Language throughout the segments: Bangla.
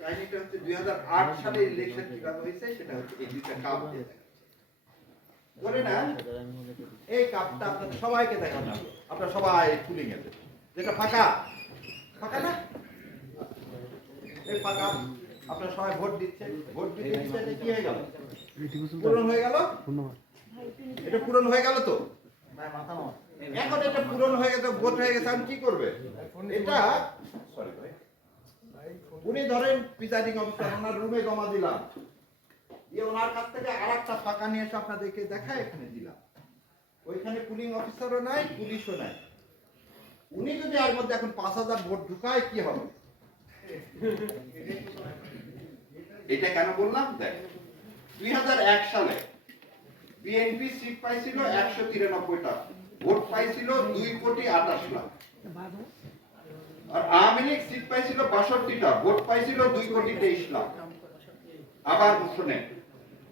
কাহিনীটা হচ্ছে 2008 সালের ইলেকশন কিভাবে হয়েছে সেটা হচ্ছে এই দুইটা কাপ দিয়ে ধরে না এই কাপটা আপনাদের সবাইকে দেখানো আপনারা সবাই তুলে গেছে যেটা ফাঁকা ফাঁকা না এই ফাঁকা আপনারা সবাই ভোট দিচ্ছেন ভোট দিতে দিতে কি হয়ে গেল পূরণ হয়ে গেল এটা পূরণ হয়ে গেল তো এখন এটা পূরণ হয়ে গেছে ভোট হয়ে গেছে আমি কি করবে এটা সরি ভাই উনি ধরেন প্রিসাইডিং অফিসার ওনার রুমে জমা দিলাম দিয়ে ওনার কাছ থেকে আরেকটা ফাঁকা নিয়ে এসে আপনাদেরকে দেখায় এখানে দিলাম ওইখানে পুলিং অফিসারও নাই পুলিশও নাই উনি যদি এর মধ্যে এখন 5000 ভোট ঢুকায় কি হবে এটা কেন বললাম দেখ 2001 সালে বিএনপি সিট পাইছিল 193টা ভোট পাইছিল 2,28,00,000 আর আওয়ামী লীগ সিট পাইছিল 62টা ভোট পাইছিল 2,23,00,000 আবার শুনে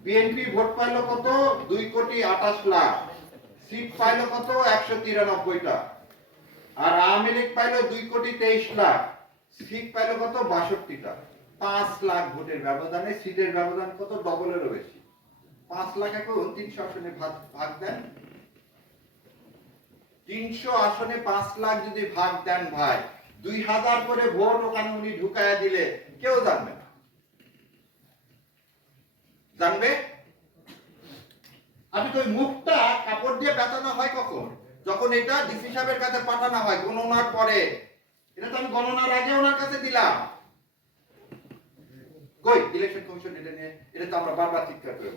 বিএনপি ভোট পাইল কত 2,28,00,000 সিট পাইল কত 193টা আর আওয়ামী লীগ পাইল 2,23,00,000 সিট পাইল কত 62টা 5 লাখ ভোটের ব্যবধানে সিটের ব্যবধান কত ডবলেরও বেশি 5 লাখ এখন 300 আসনে ভাগ দেন 300 আসনে 5 লাখ যদি ভাগ দেন ভাই 2000 করে ভোট ওখানে উনি ঢুকায়া দিলে কেউ জানবে না জানবে আমি তো মুখটা কাপড় দিয়ে পেঁচানো হয় কখন যখন এটা ডিসি সাহেবের কাছে পাঠানো হয় গণনার পরে এটা তো আমি গণনার আগে ওনার কাছে দিলাম কই ইলেকশন কমিশন এটা নিয়ে এটা তো আমরা বারবার চিৎকার করে